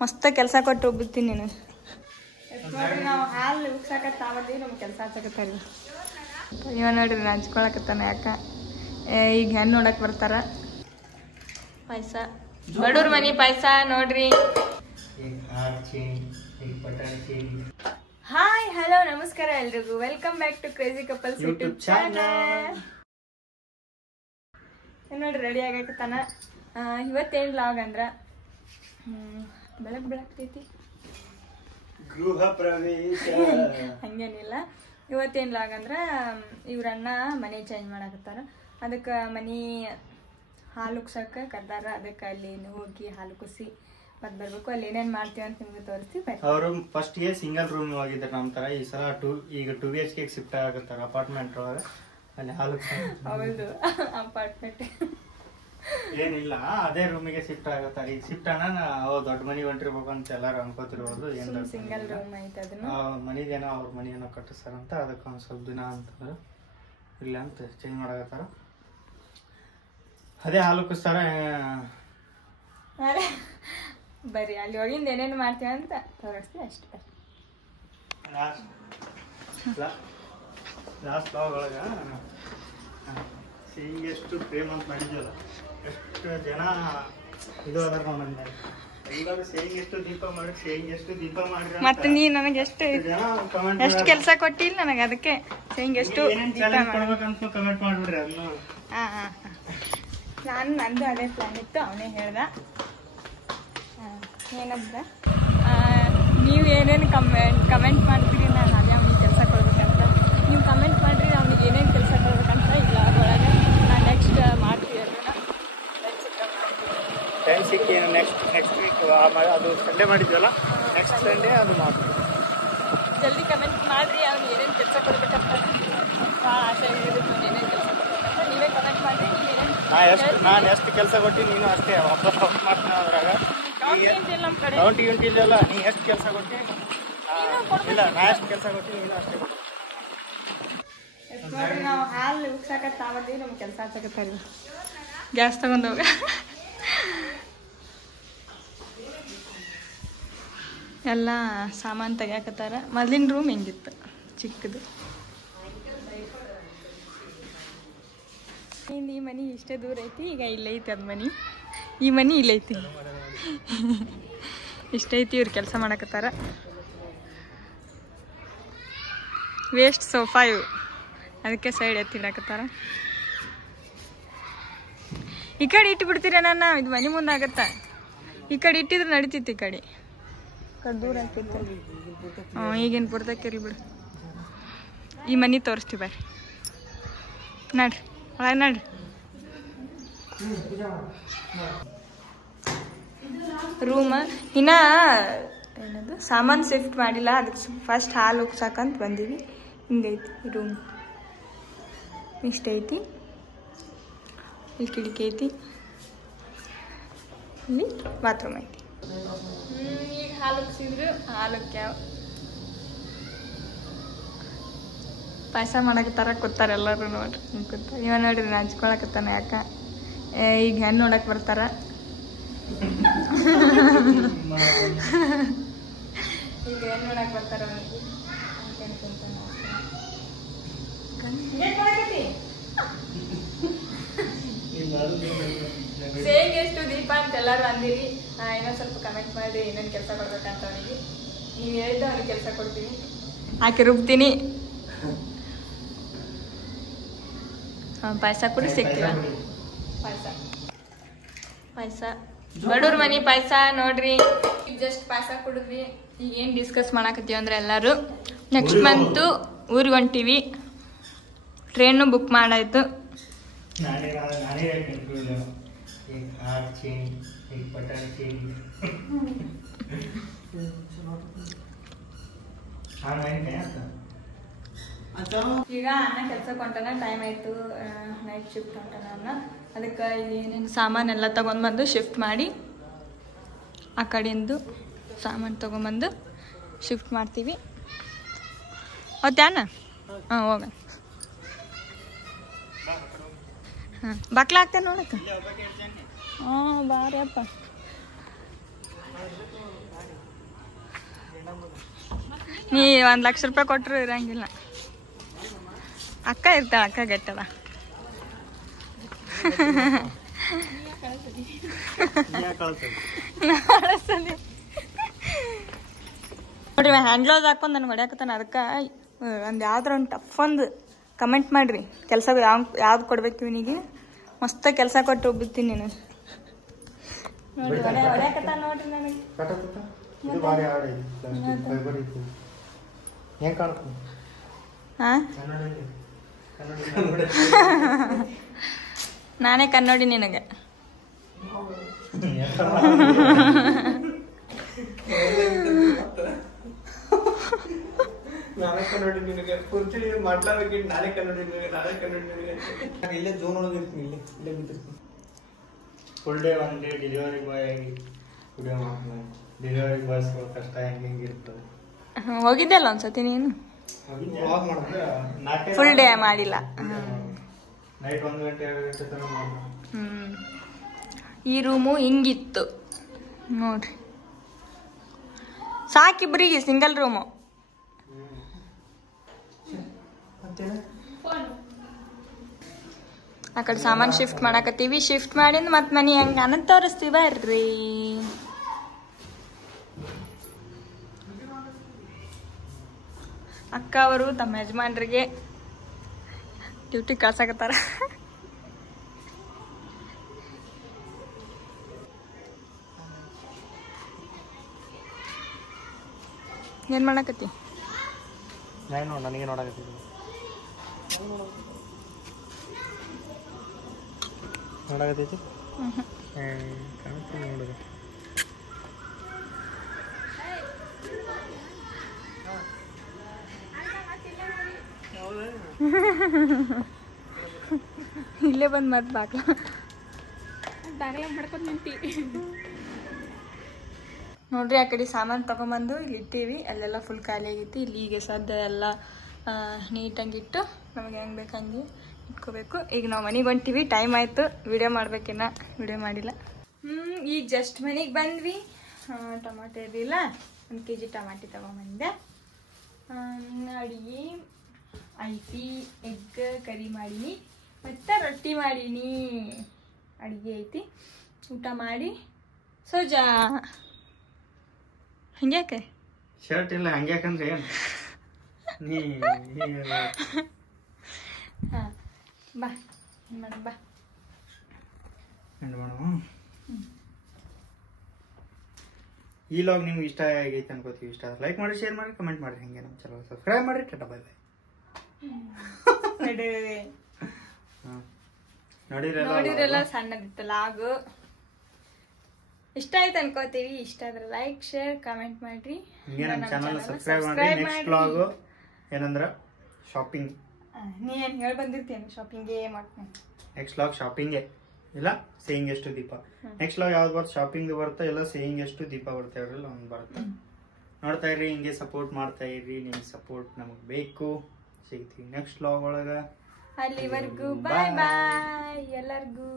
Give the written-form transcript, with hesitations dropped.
ಮಸ್ತ ಕೆಲಸ ಕೊಟ್ಟು ಹೋಗ್ಬಿಡ್ತೀನಿ ನೀನು. ನೋಡ್ರಿ ನಾವು ಹಾಲು ಉಗ್ಸಾಕತ್ತ ಬಂದೀವಿ, ನಮ್ಗೆ ಕೆಲಸ ಹಚ್ಚಕತ್ತಾರಿ. ಇವ ನೋಡ್ರಿ ಹಂಚ್ಕೊಳಕತ್ತಾನ. ಯಾಕ ಈಗ ಹೆಣ್ಣು ನೋಡಕ್ ಬರ್ತಾರ. ಪಾಯಸ, ಬಡವ್ರ ಮನಿ ಪಾಯಸ ನೋಡ್ರಿ. ಹಾಯ್ ಹಲೋ ನಮಸ್ಕಾರ ಎಲ್ರಿಗೂ. Welcome back to crazy couples YouTube channel. ನೋಡ್ರಿ ರೆಡಿ ಆಗಕತ್ತಾನ. ಇವತ್ತೇನು ವ್ಲಾಗ್ ಅಂದ್ರ ಬೆಳಗ್ತೈತಿ ಗೃಹ ಪ್ರವೇಶ ಹಂಗೇನಿಲ್ಲ. ಇವತ್ತೇನು ವ್ಲಾಗ್ ಅಂದ್ರ ಇವ್ರಣ್ಣ ಮನೆ ಚೇಂಜ್ ಮಾಡಕತ್ತಾರ. ಅದಕ್ಕೆ ಮನೆ ಹಾಲು ಉಗ್ಸಕ್ಕೆ ಕರ್ದಾರ. ಅದಕ್ಕೆ ಅಲ್ಲಿ ಹೋಗಿ ಹಾಲು ಕುಸಿ ಮತ್ತೆ ಬರ್ಬೇಕು. ಅಲ್ಲಿ ಏನೇನು ಮಾಡ್ತೀವಿ ಅಂತ ನಿಮ್ಗೆ ತೋರಿಸ್ತೀವಿ. ಅವರು ಫಸ್ಟ್ಗೆ ಸಿಂಗಲ್ ರೂಮ್ ಆಗಿದ್ದಾರೆ ನಮ್ಮ ಥರ. ಈ ಸಲ ಈಗ 2 BHK ಶಿಫ್ಟ್ ಆಗತ್ತಾರ ಅಪಾರ್ಟ್ಮೆಂಟ್ ಒಳಗೆ. ಅಲ್ಲಿ ಹಾಲು ಹೌದು, ಅಪಾರ್ಟ್ಮೆಂಟ್ ಏನಿಲ್ಲ, ಅದೇ ರೂಮಿಗೆ ಶಿಫ್ಟ್ ಆಗತ್ತಾರ. ಈಗ ಶಿಫ್ಟ್ ಅಣ್ಣ ದೊಡ್ಡ ಮನೆಗೆ ಹೊಂಟಿರ್ಬೇಕು ಅಂತ ಎಲ್ಲಾರು ಅನ್ಕೋತಿರ್ಬೋದು. ಏನು ಸಿಂಗಲ್ ರೂಮ್ ಐತೆ, ಅದನ್ನು ಮನಿದೇನೋ ಅವ್ರ ಮನೆಯೇನೋ ಕಟ್ಟಿಸ್ತಾರಂತ. ಅದಕ್ಕೆ ಒಂದು ಸ್ವಲ್ಪ ದಿನ ಅಂತಂದ್ರೆ ಇಲ್ಲ ಅಂತ ಚೇಂಜ್ ಮಾಡಕತ್ತಾರ. ಅದೇ ಹಾಲು ಕುಸ್ತಾರ. ಬರ್ರಿ ಅಲ್ಲಿ ಹೋಗಿಂದ ಏನೇನು ಮಾಡ್ತೀವಿ ಅಂತ ತೋರಿಸ್ತೀವಿ ಅಷ್ಟೇ. ಲಾಸ್ಟ್ ಬ್ಲಾಗ್ ಒಳಗೆ ಸೇಯಿಂಗ್ ಎಷ್ಟು ಪ್ರೇಮ್ ಅಂತ ಮಾಡಿದ್ವಲ್ಲ, ಎಷ್ಟು ಜನ ಇದು ಅದಾರ ನಮ್ಮನ್ನ ಎಲ್ಲರೂ ಸೇಯಿಂಗ್ ಎಷ್ಟು ದೀಪ ಮಾಡಿ, ಸೇಯಿಂಗ್ ಎಷ್ಟು ದೀಪ ಮಾಡಿ. ಮತ್ತೆ ನೀ ನನಗೆ ಎಷ್ಟು ಕೆಲಸ ಕೊಟ್ಟಿಲ್ಲ ನನಗೆ. ಅದಕ್ಕೆ ಸೇಯಿಂಗ್ ಎಷ್ಟು ಕೊಡ್ಬೇಕಂತ ಕಮೆಂಟ್ ಮಾಡ್ಬಿಡ್ರಿ ಅದನ್ನು. ನಾನು ನಂದು ಅದೇ ಪ್ಲಾನ್ ಇತ್ತು, ಅವನೇ ಹೇಳ್ದ. ಏನಂದ್ರೆ ನೀವು ಏನೇನು ಕಮೆಂಟ್ ಮಾಡ್ತೀರಿ, ನಾನು ಅದೇ ಅವ್ನಿಗೆ ಕೆಲಸ ಕೊಡ್ಬೇಕಂತ. ನೀವು ಕಮೆಂಟ್ ಮಾಡಿರಿ ಅವ್ನಿಗೆ ಏನೇನು ಕೆಲಸ ಕೊಡ್ಬೇಕಂತ. ಇಲ್ಲ ಅದರೊಳಗೆ ನಾನು ನೆಕ್ಸ್ಟ್ ಮಾಡ್ತೀವಿ ಅದನ್ನು. ಟೈಮ್ ಸಿಕ್ಕಿ ನೆಕ್ಸ್ಟ್ ವೀಕ್ ಅದು ಸಂಡೇ ಮಾಡಿದ್ವಲ್ಲ, ನೆಕ್ಸ್ಟ್ ಸಂಡೇ ಅದು ಮಾಡ್ತೀವಿ. ಜಲ್ದಿ ಕಮೆಂಟ್ ಮಾಡಿರಿ ಅವ್ನಿಗೆ ಏನೇನು ಕೆಲಸ ಕೊಡ್ಬೇಕಂತ. ಭಾಳ ಆಸೆ ಆಗಿರುತ್ತೆ ಅವ್ನು ಏನೇನು ಕೆಲಸ ಕೊಡ್ಬೇಕಂತ. ನೀವೇ ಕಮೆಂಟ್ ಮಾಡಿರಿ. ನಾನು ಎಷ್ಟು ಕೆಲಸ ಕೊಟ್ಟು ನೀನು ಅಷ್ಟೇ ವಾಪಸ್ ಮಾಡ್ತೀನಿ. ಅದ್ರಾಗ ಕೌಂಟಿ ಗಿಂಟಿಲ್ಲ. ನೀ ಎಷ್ಟು ಕೆಲಸ ಕೊಟ್ಟು ಇಲ್ಲ, ನಾ ಎಷ್ಟು ಕೆಲಸ ಕೊಟ್ಟು ನೀನು ಅಷ್ಟೇ ಕೊಟ್ಟು. ನೋಡ್ರಿ ನಾವು ಹಾಲು ಉಗ್ಸಾಕತ್ತ ಬಂದೀವಿ, ನಮ್ಗೆ ಕೆಲಸ ಹಚ್ಚಕತ್ತಾರಿ. ಗ್ಯಾಸ್ ತಗೊಂಡೋಗ ಎಲ್ಲ ಸಾಮಾನು ತೆಗ್ಯಾಕತ್ತಾರ. ಮೊದಲಿನ ರೂಮ್ ಹೆಂಗಿತ್ತು, ಚಿಕ್ಕದು. ಈ ಮನೆ ಇಷ್ಟೇ ದೂರ ಐತಿ. ಈಗ ಇಲ್ಲೈತಿ ಅದು ಮನೆ. ಈ ಮನೆ ಇಲ್ಲೈತಿ, ಇಷ್ಟೈತಿ. ಇವ್ರು ಕೆಲಸ ಮಾಡಕತ್ತಾರ. ವೇಸ್ಟ್ ಸೋಫಾ ಇವು, ಅದಕ್ಕೆ ಸೈಡ್ ಎತ್ತಿಡಕತ್ತಾರ. ಈ ಕಡೆ ಇಟ್ಟು ಬಿಡ್ತೀರ ನನ್ನ, ಇದು ಮನೆ ಮುಂದೆ ಆಗತ್ತ. ಈ ಕಡೆ ಇಟ್ಟಿದ್ರೆ ನಡಿತೈತಿ. ಈ ಕಡೆ ದೂರ ಆಗ್ತಿತ್ತು. ಈಗೇನು ಬರ್ತಕ್ಕಿರ್ಲಿ ಬಿಡು. ಈ ಮನೆ ತೋರಿಸ್ತೀವಿ ಬರ್ರಿ. ನಡ್ರಿ ಒಳಗೆ ನಡ್ರಿ. ರೂಮ್ ಇನ್ನ ಏನದು ಸಾಮಾನು ಶಿಫ್ಟ್ ಮಾಡಿಲ್ಲ. ಅದಕ್ಕೆ ಫಸ್ಟ್ ಹಾಲು ಉಗ್ಸಾಕಂತ ಬಂದೀವಿ. ಹಿಂಗೈತಿ ರೂಮ್, ಇಷ್ಟೈತಿ. ಇಲ್ಲಿ ಕಿಟಕಿ ಐತಿ, ಇಲ್ಲಿ ಬಾತ್ರೂಮ್ ಐತಿ. ಈಗ ಹಾಲು ಉಗ್ಸಿದ್ರು. ಹಾಲು ಉಗ್ಯಾವ ಪಾಯಸ ಮಾಡಕತ್ತಾರ. ಕೂತಾರ ಎಲ್ಲರೂ ನೋಡ್ರಿ. ಕೂತ ಇವ ನೋಡ್ರಿ ಹಂಚ್ಕೊಳಕತ್ತಾನ. ಯಾಕ ಈಗ ಹೆಣ್ಣು ನೋಡಕ್ ಬರ್ತಾರ. ಈಗ ಹೆಣ್ಣು ನೋಡಕ್ ಬರ್ತಾರ. ಸೇಂಗ್ ಎಷ್ಟು ದೀಪ ಅಂತ ಎಲ್ಲಾರು ಅಂದಿರಿ. ಏನೋ ಸ್ವಲ್ಪ ಕಮೆಂಟ್ ಮಾಡಿ ಏನೇನು ಕೆಲಸ ಕೊಡ್ಬೇಕಂತ ಅವನಿಗೆ. ನೀವು ಹೇಳಿದ್ದು ಅವ್ನಿಗೆ ಕೆಲಸ ಕೊಡ್ತೀನಿ, ಹಾಕಿ ರುಬ್ತೀನಿ. ಪಾಯಸ ಕೂಡ ಸಿಗ್ತೀವ. ಪಾಯಸ ಬಡವ್ರ ಮನಿ ಪಾಯಸ ನೋಡ್ರಿ. ಈಗ ಜಸ್ಟ್ ಪಾಯಸ ಕುಡಿದ್ವಿ. ಈಗ ಏನು ಡಿಸ್ಕಸ್ ಮಾಡಕತ್ತೀವಿ ಅಂದ್ರೆ ಎಲ್ಲರೂ ನೆಕ್ಸ್ಟ್ ಮಂತು ಊರಿಗೆ ಹೊಂಟೀವಿ. Train book ಮಾಡಾಯ್ತು. ಈಗ ಅಣ್ಣ ಕೆಲ್ಸಕ್ಕೆ ಹೊಂಟಾನ. ಟೈಮ್ ಆಯ್ತು, ನೈಟ್ ಶಿಫ್ಟ್ ಹೊಂಟಾನ ಅಣ್ಣ. ಅದಕ್ಕೆ ಏನೇನು ಸಾಮಾನೆಲ್ಲ ತೊಗೊಂಡ್ಬಂದು ಶಿಫ್ಟ್ ಮಾಡಿ, ಆ ಕಡೆಯಿಂದ ಸಾಮಾನು ತೊಗೊಂಬಂದು ಶಿಫ್ಟ್ ಮಾಡ್ತೀವಿ. ಅವತ್ತೇನ ಹೋಗ. ಬಾಕ್ಲ ಹಾಕ್ತೇನೆ ನೋಡಕ್ಕ. ಬಾರಪ್ಪ. ನೀ 1 ಲಕ್ಷ ರೂಪಾಯಿ ಕೊಟ್ಟರು ಇರಂಗಿಲ್ಲ. ಅಕ್ಕ ಇರ್ತಾಳ, ಅಕ್ಕ ಗೆಟ್ಟದ. ನೋಡ್ರಿ ಹ್ಯಾಂಡ್ ಗ್ಲೌಸ್ ಹಾಕೊಂಡು ನಾನು ಹೊಡ್ಯಾಕತ್ತಾನ. ಅದಕ್ಕೆ ಒಂದು ಯಾವ್ದಾರ ಒಂದು ಟಫ್ ಒಂದು ಕಮೆಂಟ್ ಮಾಡ್ರಿ. ಕೆಲಸ ಯಾವ್ದು ಕೊಡ್ಬೇಕು ಇವನಿಗೆ. ಮಸ್ತ ಕೆಲಸ ಕೊಟ್ಟು ಹೋಗ್ಬಿಡ್ತೀನಿ ನೀನು. ನೋಡ್ರಿ ಹೊಡ್ಯಾಕತ್ತಾನ ನೋಡ್ರಿ ನನಗೆ. ನಾನೇ ಕನ್ನಡಿ ನಿನಗೆ. ನಾನೇ ಕನ್ನಡಿ ನಿನಗೆ ಕುರ್ಚಿ ಮಾಡ್ಲಾಬೇಕಿಟ್ಟು ನಾನೇ ಕನ್ನಡಿ ನಿನಗೆ, ನಾನೇ ಕನ್ನಡಿ ನಿನಗೆ. ನಾನು ಇಲ್ಲೇ ಜೋನ್ ಒಳಗೆ ಇರ್ತೀನಿ, ಇಲ್ಲೇ ಬಿದ್ದಿರ್ತೀನಿ. Full day 1 day delivery boy ಆಗಿ ವಿಡಿಯೋ ಮಾಡ್ತೀನಿ. ಡೆಲಿವರಿ ಬಾಯ್ಸ್ ಕಷ್ಟ ಹೆಂಗೆ ಇರ್ತದೆ. ಹೋಗಿದ್ದೆಲ್ಲ ಒಂದ್ಸತಿ ನೀನು? ಫುಲ್ ಡೇ ಮಾಡಿಲ್ಲ. ನೈಟ್ 1 ಗಂಟೆ 2 ಗಂಟೆ ತನಕ ಮಾಡ್ತೀನಿ. ಈ ರೂಮು ಹಿಂಗಿತ್ತು ನೋಡ್ರಿ. ಸಾಕಿಬ್ರಿಗೆ ಸಿಂಗಲ್ ರೂಮು. ಆ ಕಡೆ ಸಾಮಾನು ಶಿಫ್ಟ್ ಮಾಡಾಕತ್ತೀವಿ. ಶಿಫ್ಟ್ ಮಾಡಿಂದ ಮತ್ತೆ ಮನೆ ಹೆಂಗ ಅನ್ನೋದು ತೋರಿಸ್ತೀವಿ ಬರ್ರಿ. ಅಕ್ಕ ಅವರು ತಮ್ಮ ಯಜಮಾನ್ರಿಗೆ ಡ್ಯೂಟಿ ಕಳ್ಸಾಕತ್ತಾರ. ಏನ್ ಮಾಡಾಕತ್ತಿ? ನನಗೆ ನೋಡಾಕತ್ತೀನಿ. ನೋಡಾಕತ್ತೈತಿ ನೋಡುದು. ಇಲ್ಲೇ ಬಂದ್ ಮತ್ತೆ ಬಾಗ್ಲ ಮಾಡ್ಕೊಂಡು ನಿಂತಿ ನೋಡ್ರಿ. ಆ ಕಡೆ ಸಾಮಾನು ತಗೊಂಬಂದು ಇಲ್ಲಿ ಇಟ್ಟೀವಿ. ಅಲ್ಲೆಲ್ಲ ಫುಲ್ ಖಾಲಿ ಆಗೈತಿ. ಇಲ್ಲಿ ಈಗ ಸದ್ಯ ಎಲ್ಲ ನೀಟಾಗಿಟ್ಟು ನಮಗೆ ಹೆಂಗೆ ಬೇಕು ಹಂಗೆ ಇಟ್ಕೋಬೇಕು. ಈಗ ನಾವು ಮನೆಗೆ ಹೊಂಟಿವಿ. ಟೈಮ್ ಆಯಿತು. ವಿಡಿಯೋ ಮಾಡ್ಬೇಕಿನ್ನ ವಿಡಿಯೋ ಮಾಡಿಲ್ಲ. ಈಗ ಜಸ್ಟ್ ಮನೆಗೆ ಬಂದ್ವಿ. ಟೊಮಾಟೊ ಇರಲಿಲ್ಲ, 1 kg ಟಮಾಟಿ ತಗೊಂಬಂದೆ. ಅಡಿಗೆ ಐತಿ. ಎಗ್ ಕರಿ ಮಾಡೀನಿ ಮತ್ತು ರೊಟ್ಟಿ ಮಾಡೀನಿ. ಅಡುಗೆ ಐತಿ. ಊಟ ಮಾಡಿ ಸೋಜಾ. ಹಂಗ್ಯಾಕೆ ಶರ್ಟ್ ಇಲ್ಲ? ಹಂಗ್ಯಾಕಂದ್ರೆ ಏನು ನೀ ಹಾಂ ಬಾ ಮೇಡಮ್ ಬಾ. ಈ ಲಾಗ್ ನಿಮ್ಗೆ ಇಷ್ಟ ಆಗೈತೆ ಅನ್ಕೋತೀವಿ. ಇಷ್ಟ ಲೈಕ್ ಮಾಡಿ, ಶೇರ್ ಮಾಡಿ, ಕಮೆಂಟ್ ಮಾಡಿ. ಹಂಗೆ ನಮ್ಮ ಚಾನಲ್ ಸಬ್ಸ್ಕ್ರೈಬ್ ಮಾಡಿ. Tata bye bye. ನೋಡಿದ್ರೆಲ್ಲ ಸಣ್ಣದಿತ್ತು ಲಾಗು. ಇಷ್ಟ ಆಯ್ತು ಅನ್ಕೋತೀವಿ. ಇಷ್ಟ ಆದ್ರೆ ಲೈಕ್ ಶೇರ್ ಕಮೆಂಟ್ ಮಾಡ್ರಿ. ಹಿಂಗೆ ನಮ್ಮ ಚಾನಲ್ ಸಬ್ಸ್ಕ್ರೈಬ್ ಮಾಡಿ. ನೆಕ್ಸ್ಟ್ ವ್ಲಾಗ್ ಏನಂದ್ರೆ ಶಾಪಿಂಗ್. ನೀ ಏನು ಹೇಳಿ ಬಂದಿರ್ತೀನಿ ಶಾಪಿಂಗೇ ಮಾಡ್ತೀನಿ. ನೆಕ್ಸ್ಟ್ ವ್ಲಾಗ್ ಶಾಪಿಂಗೇ ಇಲ್ಲ ಸೇಯಿಂಗ್ ಎಷ್ಟು ದೀಪ. ನೆಕ್ಸ್ಟ್ ವ್ಲಾಗ್ ಯಾವ್ದು ಬರುತ್ತೆ? ಶಾಪಿಂಗ್ ಬರುತ್ತೆ, ಇಲ್ಲ ಸೇಯಿಂಗ್ ಎಷ್ಟು ದೀಪ ಬರುತ್ತೆ ಅವ್ರಲ್ಲ ಒಂದು ಬರುತ್ತೆ. ನೋಡ್ತಾ ಇರ್ರಿ, ಹಿಂಗೆ ಸಪೋರ್ಟ್ ಮಾಡ್ತಾ ಇರ್ರಿ. ನಿಮ್ಗೆ ಸಪೋರ್ಟ್ ನಮಗೆ ಬೇಕು. ಸಿಗ್ತೀವಿ ನೆಕ್ಸ್ಟ್ ವ್ಲಾಗ್ ಒಳಗೆ. ಅಲ್ಲಿವರೆಗೂ ಬಾಯ್ ಬಾಯ್ ಎಲ್ಲರಿಗೂ.